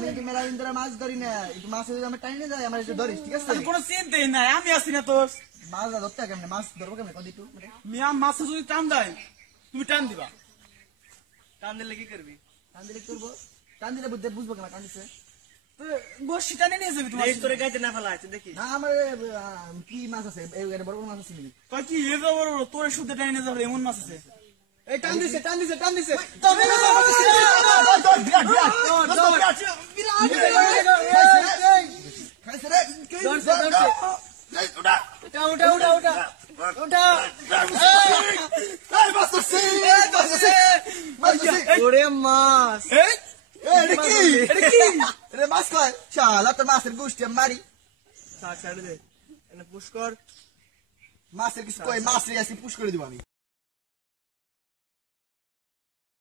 আমি কি মেলা দিন ধরে মাছ ধরি না, একটু মাছ যদি আমি টাইনে যাই আমার একটু ধরিস, ঠিক আছে? কোনো চিন্তাই নাই, আমি আছি না তোর। মাছ ধরতে কেমনে, মাছ ধরবো কেমনে কদি একটু? মিয়া মাছ যদি টান দেয় তুমি টান দিবা। টান দিলে কি করবি? টান দিলে করবো, টান দিলে বুঝবো কেমন টান দিচ্ছে। বসি টানে নিয়ে যাবি তোমার। তোরে গাইতে না ফেলা আছে দেখি। না আমার কি মাছ আছে, বড় বড় মাছ আছে নাকি? কয় কি এ বড় তোর শুদ্ধ টানে নিয়ে যাবে এমন মাছ আছে। এই টান দিছে, টান দিছে, টান দিছে। মাছ কয় শালা, তোর মাছের গোষ্ঠী আমি মারি। পুষ্কর মাছের কিছু কয়, মাছ রেখে পুশ করে দিব আমি।